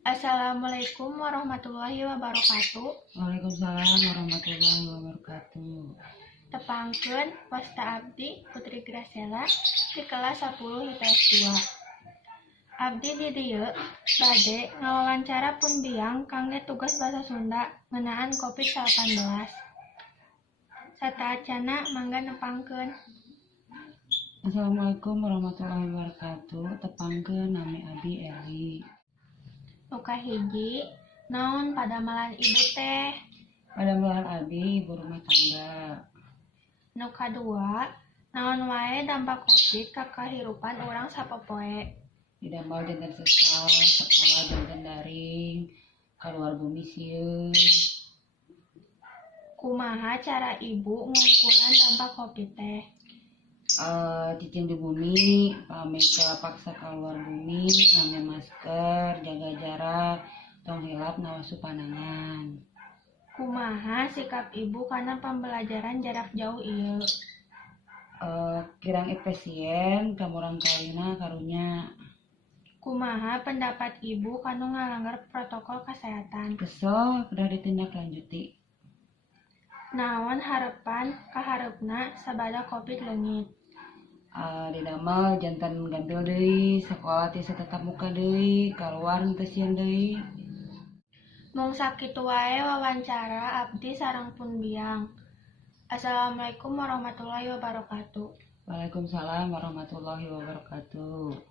Assalamualaikum warahmatullahi wabarakatuh. Waalaikumsalam warahmatullahi wabarakatuh. Tepangkeun wasta abdi Putri Graciela di kelas 10 IPS 2. Abdi di dieu bade ngawawancara pun biang kangge tugas basa Sunda ngeunaan Covid-19. Sataacana mangga nepangkeun. Assalamualaikum warahmatullahi wabarakatuh. Tepangkeun nami abdi Eli. Nu kahiji, naon padamalan ibu teh? Padamalan abdi ibu rumah tangga. Nu kadua, naon wae dampak Covid ka kahirupan urang sapopoe? Didamel dinten sesal, sekolah dinten daring, kaluar bumi sieun. Kumaha cara ibu ngungkulan dampak Covid teh? Cicing di bumi, pamit paksa keluar bumi, ngame masker, jaga jarak, tong hilap ngawasu panangan. Kumaha sikap ibu kana pembelajaran jarak jauh ieu? Kirang efisien, kamurang kalina karunya. Kumaha pendapat ibu kanu ngalanggar protokol kesehatan? Kesel, udah ditindaklanjuti. Naon harepan kahareupna sabada Covid leungit? Didamel jantan gampil deui, sekolah teh tetap muka deui, kaluar teh sieun deui. Mung sakitu wae wawancara abdi sareng pun biang. Assalamualaikum warahmatullahi wabarakatuh. Waalaikumsalam warahmatullahi wabarakatuh.